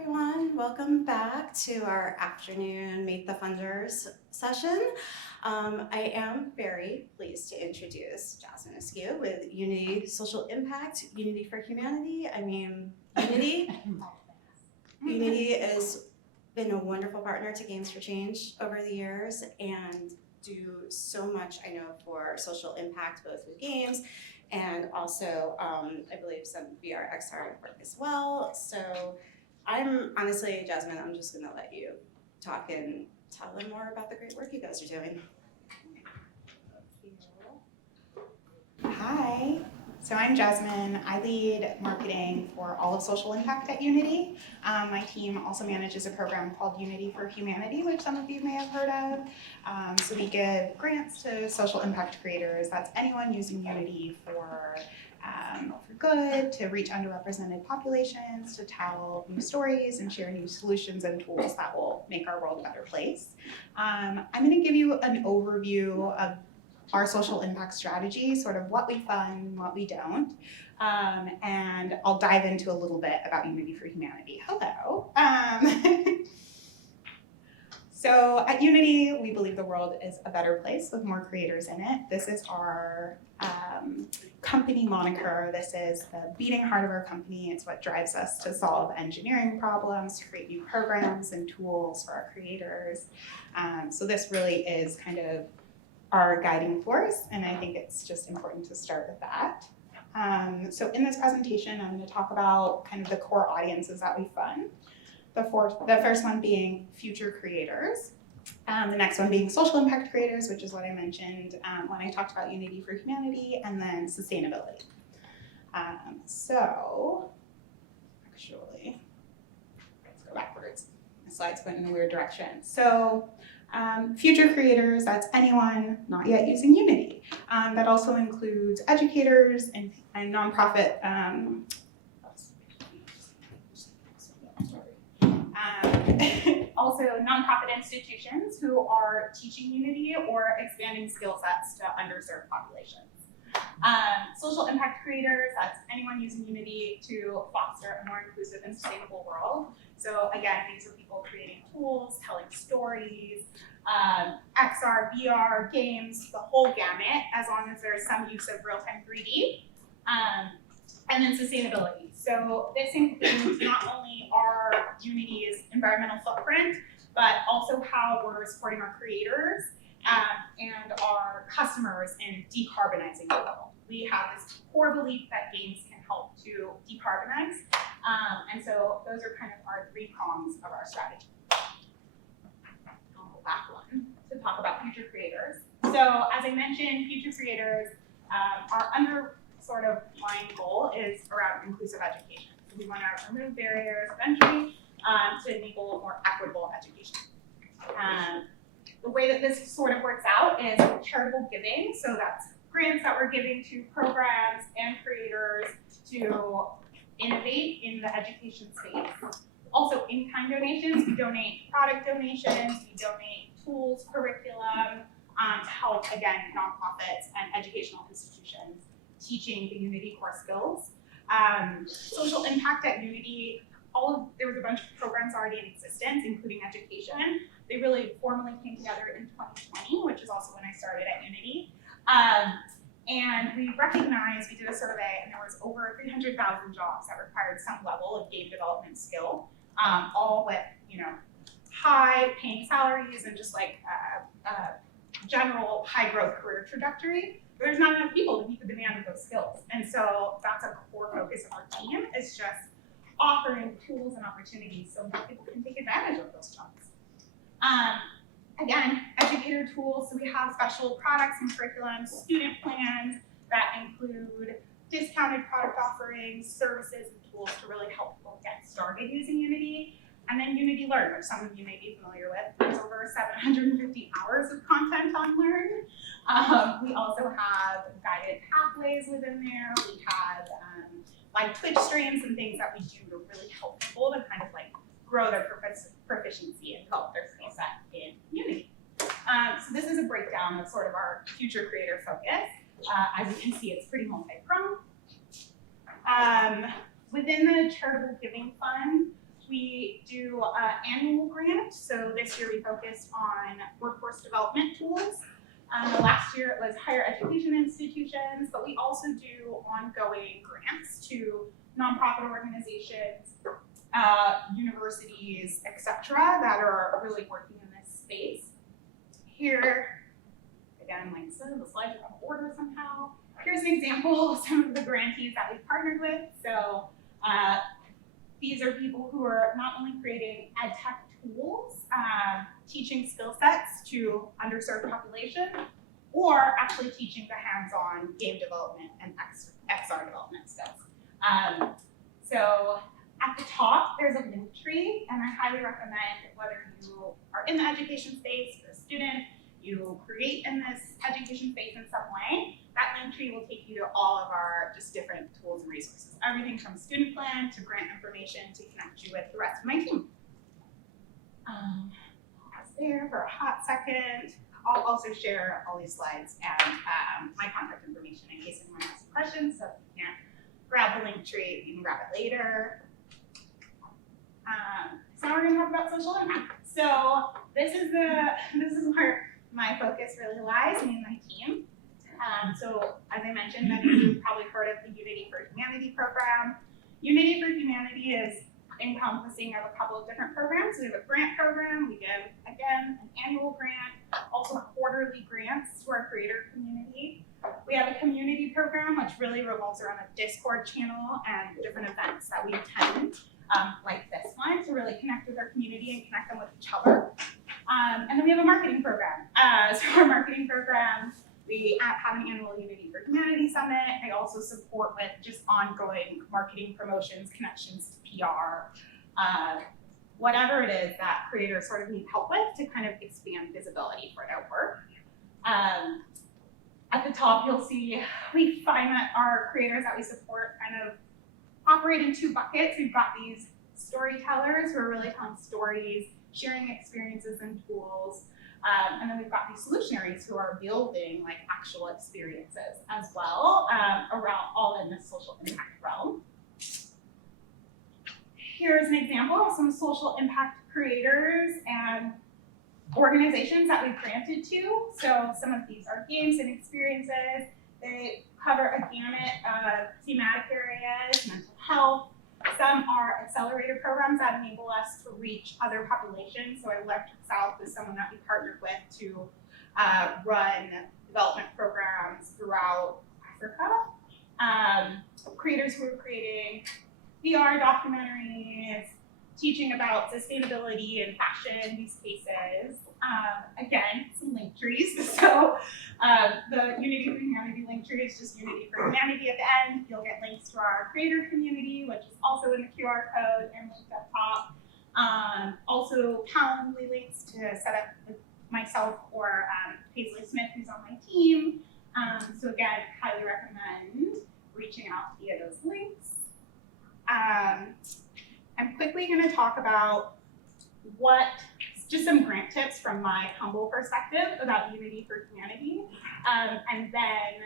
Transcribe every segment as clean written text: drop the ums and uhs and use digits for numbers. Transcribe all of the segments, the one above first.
everyone. Welcome back to our afternoon Meet the Funders session. I am very pleased to introduce Jasmin Askew with Unity Social Impact, Unity for Humanity. Unity has been a wonderful partner to Games for Change over the years and do so much, I know, for social impact, both with games and also, I believe, some VR XR work as well. So I'm honestly, Jasmin, I'm just gonna let you talk and tell them more about the great work you guys are doing. Hi, so I'm Jasmin. I lead marketing for all of social impact at Unity. My team also manages a program called Unity for Humanity, which some of you may have heard of. So we give grants to social impact creators. That's anyone using Unity for good, to reach underrepresented populations, to tell new stories and share new solutions and tools that will make our world a better place. I'm going to give you an overview of our social impact strategy, sort of what we fund, what we don't, and I'll dive into a little bit about Unity for Humanity. Hello. So at Unity, we believe the world is a better place with more creators in it. This is our company moniker. This is the beating heart of our company. It's what drives us to solve engineering problems, to create new programs and tools for our creators. So this really is kind of our guiding force, and I think it's just important to start with that. So in this presentation, I'm going to talk about kind of the core audiences that we fund. The first one being future creators. The next one being social impact creators, which is what I mentioned when I talked about Unity for Humanity, and then sustainability. So actually, let's go backwards. My slides went in a weird direction. So future creators, that's anyone not yet using Unity. That also includes educators and nonprofit, also nonprofit institutions who are teaching Unity or expanding skill sets to underserved populations. Social impact creators, that's anyone using Unity to foster a more inclusive and sustainable world. So again, these are people creating tools, telling stories, XR, VR, games, the whole gamut, as long as there's some use of real-time 3D. And then sustainability. So this includes not only our Unity's environmental footprint, but also how we're supporting our creators and our customers in decarbonizing the world. We have this core belief that games can help to decarbonize. And so those are kind of our three prongs of our strategy. I'll go back one to talk about future creators. So as I mentioned, future creators, our line goal is around inclusive education. So we want to remove barriers of entry to enable more equitable education. The way that this sort of works out is charitable giving. So that's grants that we're giving to programs and creators to innovate in the education space. Also, in-kind donations. We donate product donations, we donate tools, curriculum to help, again, nonprofits and educational institutions teaching the Unity core skills. Social impact at Unity, there was a bunch of programs already in existence, including education. They really formally came together in 2020, which is also when I started at Unity. And we did a survey, and there was over 300,000 jobs that required some level of game development skill, all with high paying salaries and just like general high growth career trajectory. But there's not enough people to meet the demand of those skills. And so that's a core focus of our team, is just offering tools and opportunities so more people can take advantage of those jobs. Again, educator tools, so we have special products and curriculums, student plans that include discounted product offerings, services, and tools to really help people get started using Unity. And then Unity Learn, which some of you may be familiar with. There's over 750 hours of content on Learn. We also have guided pathways within there. We have like Twitch streams and things that we do to really help people to kind of like grow their proficiency and develop their skill set in Unity. So this is a breakdown of sort of our future creator focus. As you can see, it's pretty multi-pronged. Within the charitable giving fund, We do an annual grant. So this year we focused on workforce development tools. Last year it was higher education institutions, but we also do ongoing grants to nonprofit organizations, universities, etc., that are really working in this space. Here, again, like so the slides are out of order somehow. Here's an example of some of the grantees that we've partnered with. So these are people who are not only creating ed tech tools, teaching skill sets to underserved population, or actually teaching the hands-on game development and XR development skills. So at the top, there's a link tree, and I highly recommend whether you are in the education space, you're a student, you create in this education space in some way, that link tree will take you to all of our just different tools and resources. Everything from student plan to grant information to connect you with the rest of my team. Pause there for a hot second. I'll also share all these slides and my contact information in case anyone has some questions. So if you can't grab the link tree, you can grab it later. So now we're going to talk about social impact. So this is where my focus really lies, me and my team. So as I mentioned, many of you have probably heard of the Unity for Humanity program. Unity for Humanity is encompassing of a couple of different programs. So we have a grant program, we give, again, an annual grant, also quarterly grants to our creator community. We have a community program, which really revolves around a Discord channel and different events that we attend, like this one, to really connect with our community and connect them with each other. And then we have a marketing program. So our marketing program, we have an annual Unity for Humanity Summit. I also support with just ongoing marketing promotions, connections to PR, whatever it is that creators sort of need help with to kind of expand visibility for their work. At the top, you'll see we find that our creators that we support kind of operate in two buckets. We've got these storytellers who are really telling stories, sharing experiences and tools. And then we've got these solutionaries who are building like actual experiences as well around all in this social impact realm. Here's an example of some social impact creators and organizations that we've granted to. So some of these are games and experiences. They cover a gamut of thematic areas, mental health. Some are accelerator programs that enable us to reach other populations. So Electric South is someone that we partnered with to run development programs throughout Africa. Creators who are creating VR documentaries, teaching about sustainability and fashion use cases. Again, some link trees. So the Unity for Humanity link tree is just Unity for Humanity at the end. You'll get links to our creator community, which is also in the QR code and linked up top. Also Calendly links to set up with myself or Paisley Smith, who's on my team. So again, highly recommend reaching out via those links. I'm quickly going to talk about just some grant tips from my humble perspective about Unity for Humanity, and then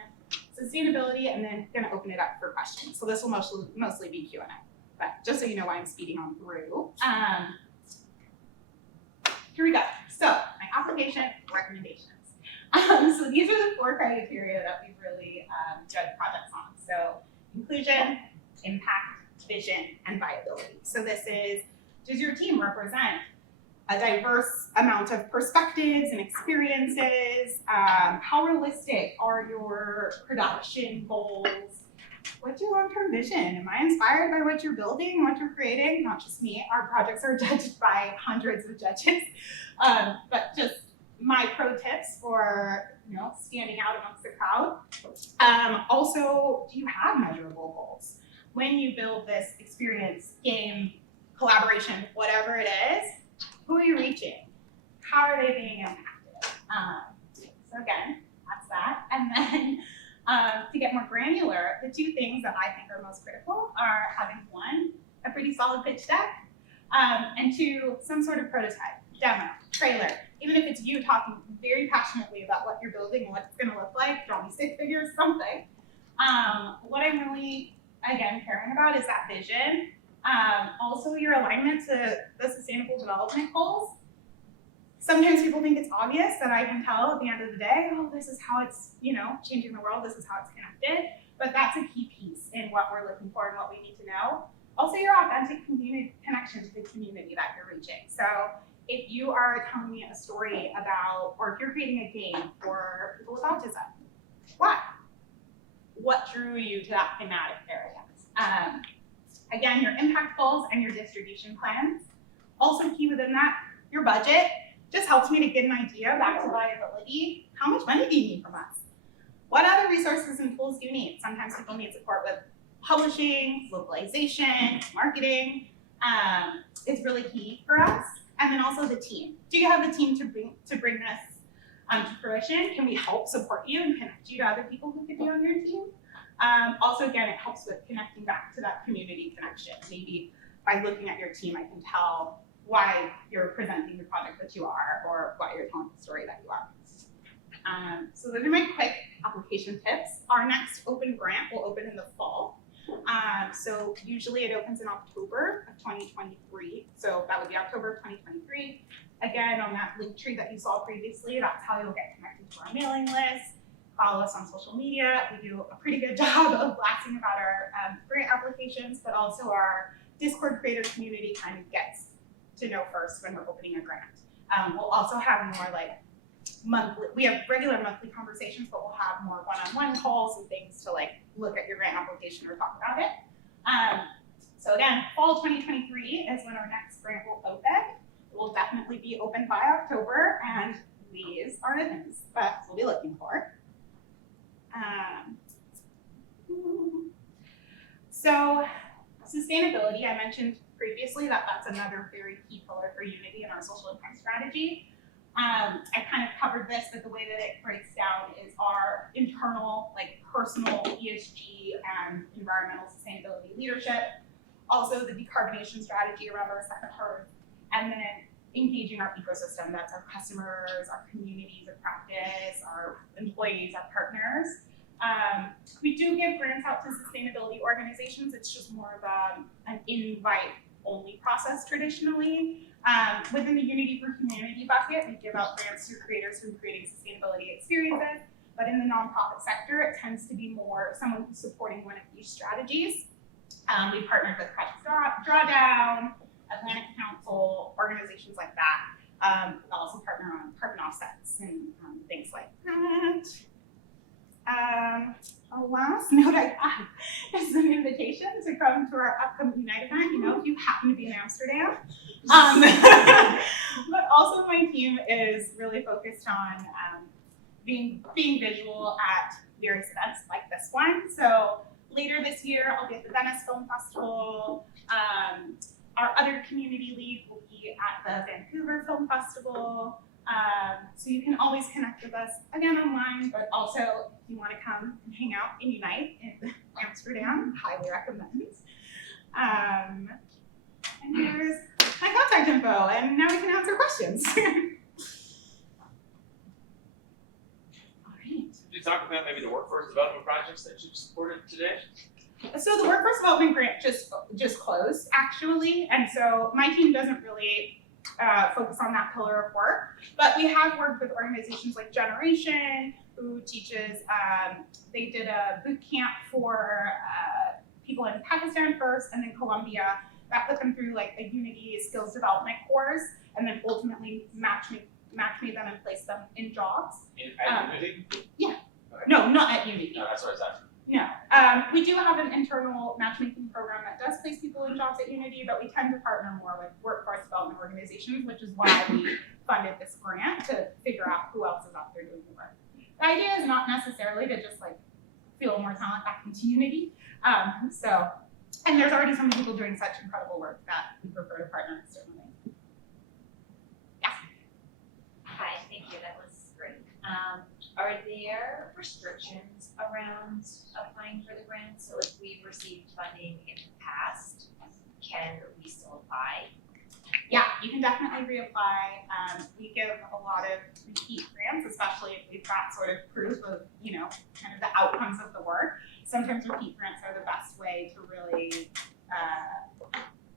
sustainability, and then going to open it up for questions. So this will mostly be Q&A, but just so you know why I'm speeding on through. Here we go. So my application recommendations. So these are the 4 criteria that we really judge projects on. So inclusion, impact, vision, and viability. So this is, does your team represent a diverse amount of perspectives and experiences? How realistic are your production goals? What's your long-term vision? Am I inspired by what you're building, what you're creating? Not just me, our projects are judged by hundreds of judges, but just my pro tips for standing out amongst the crowd. Also, do you have measurable goals? When you build this experience, game, collaboration, whatever it is, who are you reaching? How are they being impacted? So again, that's that. And then to get more granular, the 2 things that I think are most critical are having 1, a pretty solid pitch deck, and 2, some sort of prototype, demo, trailer. Even if it's you talking very passionately about what you're building and what it's gonna look like, draw me stick figures, something. What I'm really, again, caring about is that vision. Also, your alignment to the Sustainable Development Goals. Sometimes people think it's obvious that I can tell at the end of the day, oh, this is how it's, changing the world, this is how it's connected. But that's a key piece in what we're looking for and what we need to know. Also, your authentic community connection to the community that you're reaching. So if you are telling me a story about, or if you're creating a game for people with autism, why? What drew you to that thematic area? Again, your impact goals and your distribution plans. Also key within that, your budget just helps me to get an idea back to viability. How much money do you need from us? What other resources and tools do you need? Sometimes people need support with publishing, localization, marketing. It's really key for us. And then also the team. Do you have the team to bring this to fruition? Can we help support you and connect you to other people who could be on your team? Also, again, it helps with connecting back to that community connection. Maybe by looking at your team, I can tell why you're presenting the project that you are, or why you're telling the story that you are. So those are my quick application tips. Our next open grant will open in the fall. So usually it opens in October of 2023. So that would be October of 2023. Again, on that link tree that you saw previously, that's how you'll get connected to our mailing list. Follow us on social media. We do a pretty good job of blasting about our grant applications, but also our Discord creator community kind of gets to know first when we're opening a grant. We'll also have more like monthly, we have regular monthly conversations, but we'll have more one-on-one calls and things to like look at your grant application or talk about it. So again, fall 2023 is when our next grant will open. It will definitely be open by October, and these are the things that we'll be looking for. So sustainability, I mentioned previously that that's another very key pillar for Unity in our social impact strategy. I kind of covered this, but the way that it breaks down is our internal, like personal ESG and environmental sustainability leadership, also the decarbonation strategy around our second hearth, and then engaging our ecosystem. That's our customers, our communities of practice, our employees, our partners. We do give grants out to sustainability organizations. It's just more of an invite-only process traditionally. Within the Unity for Humanity bucket, we give out grants to creators who are creating sustainability experiences. But in the nonprofit sector, it tends to be more someone who's supporting one of these strategies. We partnered with Project Drawdown, Atlantic Council, organizations like that. We also partner on carbon offsets and things like that. Our last note I have is an invitation to come to our upcoming Unite event, if you happen to be in Amsterdam. But also my team is really focused on being visual at various events like this one. So later this year, I'll be at the Venice Film Festival. Our other community lead will be at the Vancouver Film Festival. So you can always connect with us, again, online, but also if you want to come and hang out in Unite in Amsterdam, highly recommend. And here's my contact info, and now we can answer questions. All right. Could you talk about maybe the workforce development projects that you've supported today? So the workforce development grant just closed, actually, and so my team doesn't really focus on that pillar of work, but we have worked with organizations like Generation, who teaches, they did a boot camp for people in Pakistan first, and then Colombia, that put them through like a Unity skills development course, and then ultimately match made them and placed them in jobs. At Unity? Yeah. Okay. No, not at Unity. No, that's what I was asking. No, we do have an internal matchmaking program that does place people in jobs at Unity, but we tend to partner more with workforce development organizations, which is why we funded this grant to figure out who else is out there doing the work. The idea is not necessarily to just like fuel more talent back into Unity. And there's already so many people doing such incredible work that we prefer to partner externally. Yeah. Hi, thank you, that was great. Are there restrictions around applying for the grant? So if we've received funding in the past, can we still apply? Yeah, you can definitely reapply. We give a lot of repeat grants, especially if we've got sort of proof of, kind of the outcomes of the work. Sometimes repeat grants are the best way to really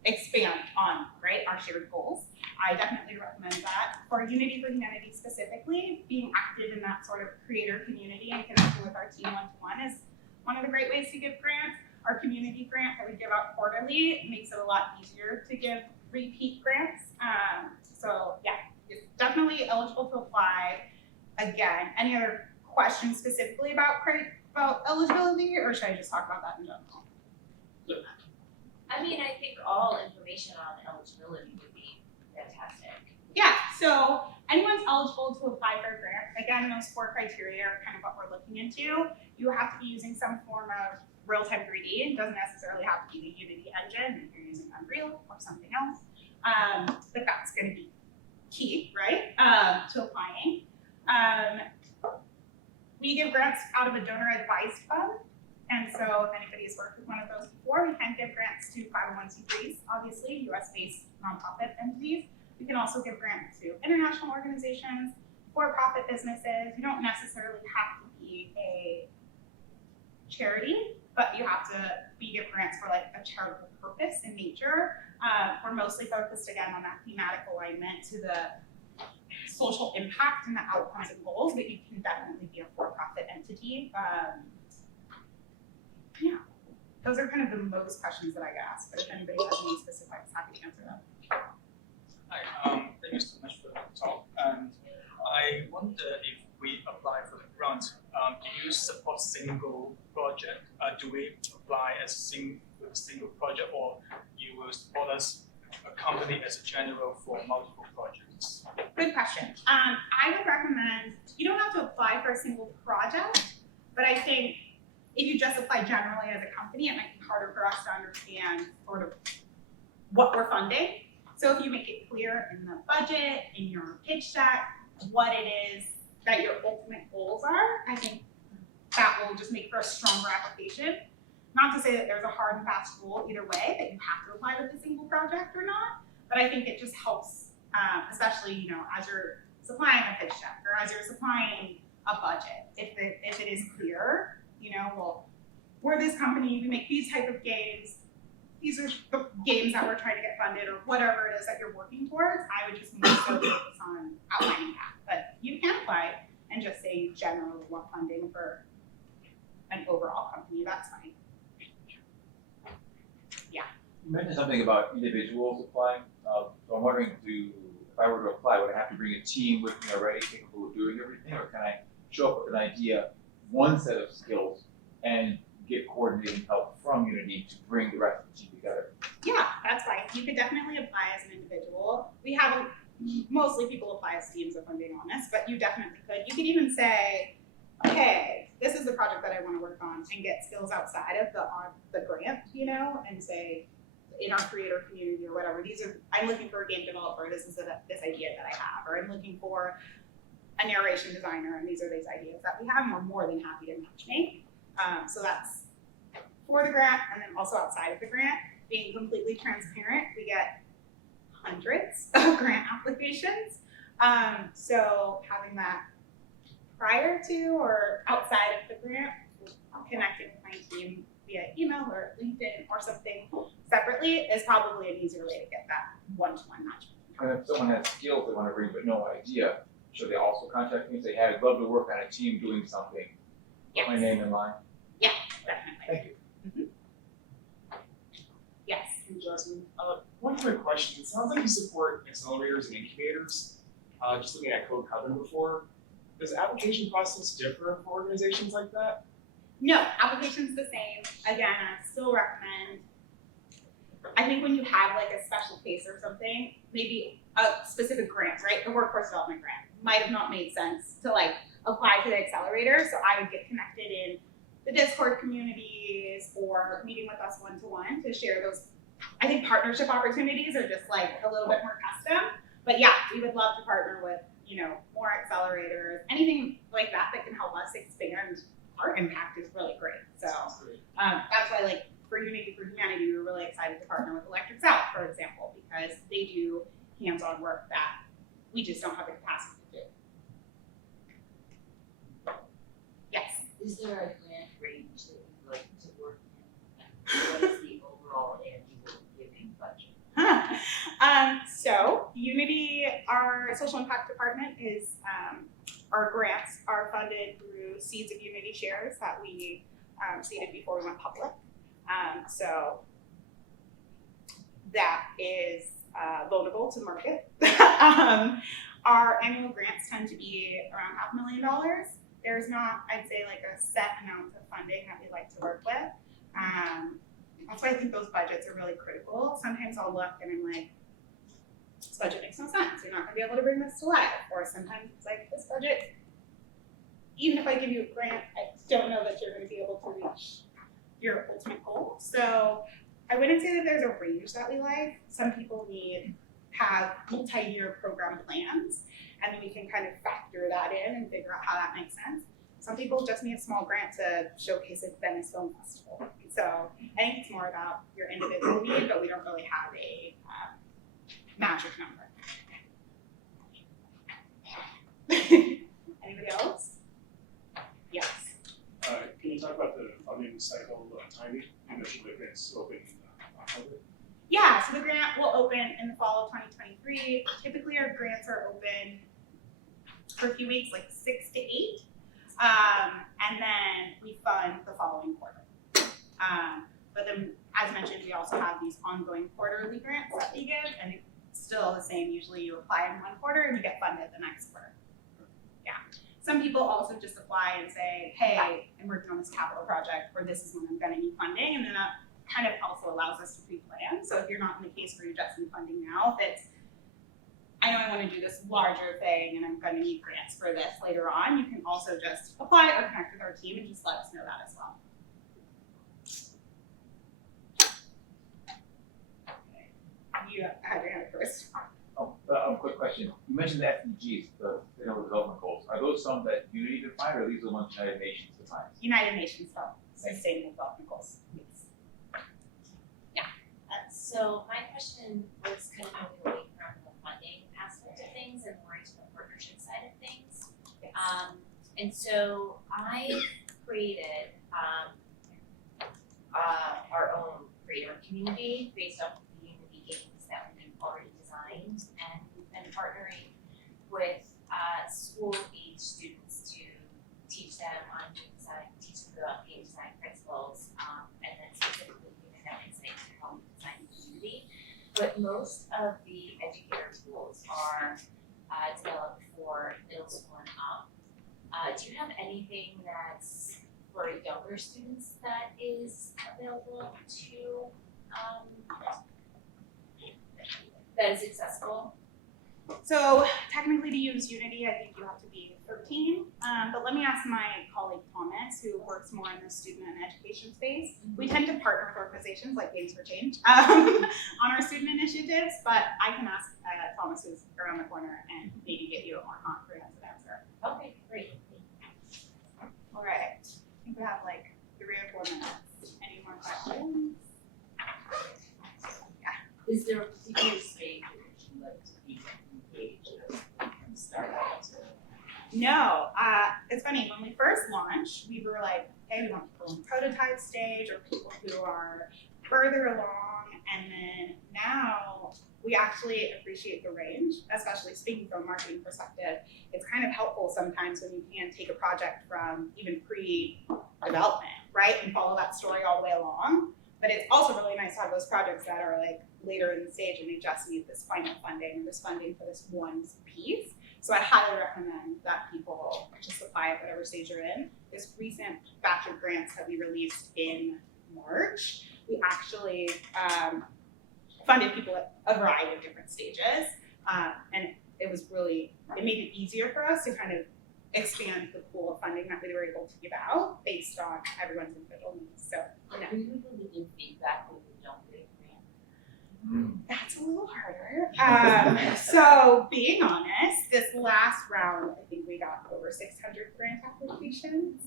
expand on, right, our shared goals. I definitely recommend that. For Unity for Humanity specifically, being active in that sort of creator community and connecting with our team one-to-one is one of the great ways to give grants. Our community grant that we give out quarterly makes it a lot easier to give repeat grants. So yeah, it's definitely eligible to apply. Again, any other questions specifically about eligibility, or should I just talk about that in general? I mean, I think all information on eligibility would be fantastic. Yeah, so anyone's eligible to apply for a grant. Again, those 4 criteria are kind of what we're looking into. You have to be using some form of real-time 3D. It doesn't necessarily have to be the Unity engine if you're using Unreal or something else. But that's going to be key, right, to applying. We give grants out of a donor-advised fund. And so if anybody has worked with one of those before, we can give grants to 501c3s, obviously, US-based nonprofit entities. We can also give grants to international organizations, for-profit businesses. You don't necessarily have to be a charity, but you have to give grants for like a charitable purpose in nature. We're mostly focused again on that thematic alignment to the social impact and the outcomes and goals, but you can definitely be a for-profit entity. Yeah, those are kind of the most questions that I get asked, but if anybody has any specifics, happy to answer them. Hi, thank you so much for the talk. And I wonder if we apply for the grant, do you support single project? Do we apply as a single project, or you will support us a company as a general for multiple projects? Good question. I would recommend, you don't have to apply for a single project, but I think if you just apply generally as a company, it might be harder for us to understand sort of what we're funding. So if you make it clear in the budget, in your pitch deck, what it is that your ultimate goals are, I think that will just make for a stronger application. Not to say that there's a hard and fast rule either way, that you have to apply with a single project or not, but I think it just helps, especially, you know, as you're supplying a pitch deck or as you're supplying a budget, if it is clear, you know, well, we're this company, we make these type of games, these are the games that we're trying to get funded, or whatever it is that you're working towards. I would just more so focus on outlining that. But you can apply and just say you generally want funding for an overall company, that's fine. You mentioned something about individuals applying. So I'm wondering, if I were to apply, would I have to bring a team with me already capable of doing everything, or can I show up with an idea, one set of skills, and get coordinating help from Unity to bring the rest of the team together? Yeah, that's fine. You could definitely apply as an individual. We haven't, mostly people apply as teams, if I'm being honest, but you definitely could. You could even say, okay, this is the project that I want to work on, and get skills outside of the grant, you know, and say, in our creator community or whatever, I'm looking for a game developer, this is this idea that I have, or I'm looking for a narration designer, and these are these ideas that we have, and we're more than happy to matchmake. So that's for the grant, and then also outside of the grant, being completely transparent, we get hundreds of grant applications. So having that prior to or outside of the grant, connecting with my team via email or LinkedIn or something separately is probably an easier way to get that one-to-one match. And if someone has skills they want to bring but no idea, should they also contact me and say, hey, I'd love to work on a team doing something? Yes. Put my name in line? Yeah, definitely. Thank you. Yes. Hey, Jasmin, one quick question. It sounds like you support accelerators and incubators. Just looking at Code Coven before, does the application process differ for organizations like that? No, application's the same. Again, I still recommend, I think when you have like a special case or something, maybe a specific grant, right? The workforce development grant might have not made sense to like apply to the accelerator. So I would get connected in the Discord communities or meeting with us one-to-one to share those. I think partnership opportunities are just like a little bit more custom, but yeah, we would love to partner with, you know, more accelerators, anything like that that can help us expand our impact is really great. So that's why, like, for Unity for Humanity, we were really excited to partner with Electric South, for example, because they do hands-on work that we just don't have the capacity to do. Yes. Is there a grant range that you'd like to work in? What is the overall annual giving budget? social impact department is our grants are funded through Seeds of Unity shares that we seeded before we went public. So that is loanable to the market. Our annual grants tend to be around $500,000. There's not, I'd say, like a set amount of funding that we like to work with. That's why I think those budgets are really critical. Sometimes I'll look and I'm like, this budget makes no sense. You're not gonna be able to bring this to life. Or sometimes it's like, this budget, even if I give you a grant, I don't know that you're gonna be able to reach your ultimate goal. So I wouldn't say that there's a range that we like. Some people have multi-year program plans, and then we can kind of factor that in and figure out how that makes sense. Some people just need a small grant to showcase at Venice Film Festival. So I think it's more about your individual need, but we don't really have a magic number. Anybody else? Yes. Can you talk about the funding cycle timing? You mentioned that it's open in October. Yeah, so the grant will open in the fall of 2023. Typically our grants are open for a few weeks, like 6 to 8. And then we fund the following quarter. But then, as mentioned, we also have these ongoing quarterly grants that we give, and it's still the same. Usually you apply in one quarter and you get funded the next quarter. Yeah. Some people also just apply and say, hey, I'm working on this capital project, or this is when I'm gonna need funding, and then that kind of also allows us to pre-plan. So if you're not in the case where you're just in funding now, if it's, I know I want to do this larger thing and I'm going to need grants for this later on, you can also just apply or connect with our team and just let us know that as well. You had your hand first. A quick question. You mentioned the SDGs, the Sustainable Development Goals. Are those some that Unity define, or are these the ones United Nations defines? United Nations Sustainable Development Goals. Yes. So my question was kind of moving away from the funding aspect of things and more into the partnership side of things. And so I created our own creator community based off of the Unity games that we've already designed, and we've been partnering with school-age students to teach them on game design, teach them about game design principles, and then specifically giving them insight to help design community. But most of the educator tools are developed for middle school and up. Do you have anything that's for younger students that is available to that is accessible? So technically to use Unity, I think you have to be 13, but let me ask my colleague Thomas, who works more in the student and education space. We tend to partner with organizations like Games for Change on our student initiatives, but I can ask Thomas, who's around the corner, and maybe get you a more comprehensive answer. Okay, great. All right, I think we have like 3 or 4 minutes. Any more questions? Is there a particular stage at which you like to be engaged from the start out to? No, it's funny, when we first launched, we were like, hey, we want people in prototype stage or people who are further along, and then now we actually appreciate the range, especially speaking from a marketing perspective. It's kind of helpful sometimes when you can take a project from even pre-development, right, and follow that story all the way along. But it's also really nice to have those projects that are like later in the stage and they just need this final funding and this funding for this one piece. So I highly recommend that people just apply at whatever stage you're in. This recent batch of grants that we released in March, we actually funded people at a variety of different stages. And it was really, it made it easier for us to kind of expand the pool of funding that we were able to give out based on everyone's individual needs. So, Do you really give feedback when you don't get a grant? that's a little harder. So being honest, this last round, I think we got over 600 grant applications.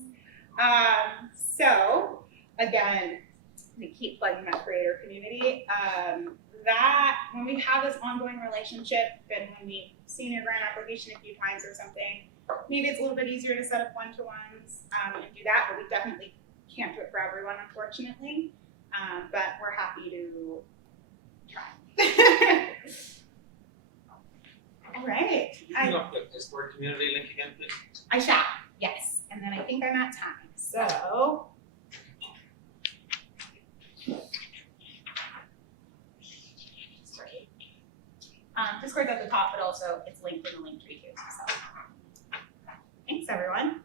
So again, we keep plugging that creator community. That when we have this ongoing relationship and when we've seen your grant application a few times or something, maybe it's a little bit easier to set up one-to-ones and do that, but we definitely can't do it for everyone, unfortunately. But we're happy to try. All right. Can you up the Discord community link again, please? I shall, yes. And then I think I'm at time. So. Sorry. Discord's at the top, but also it's linked in the link tree too. So. Thanks, everyone.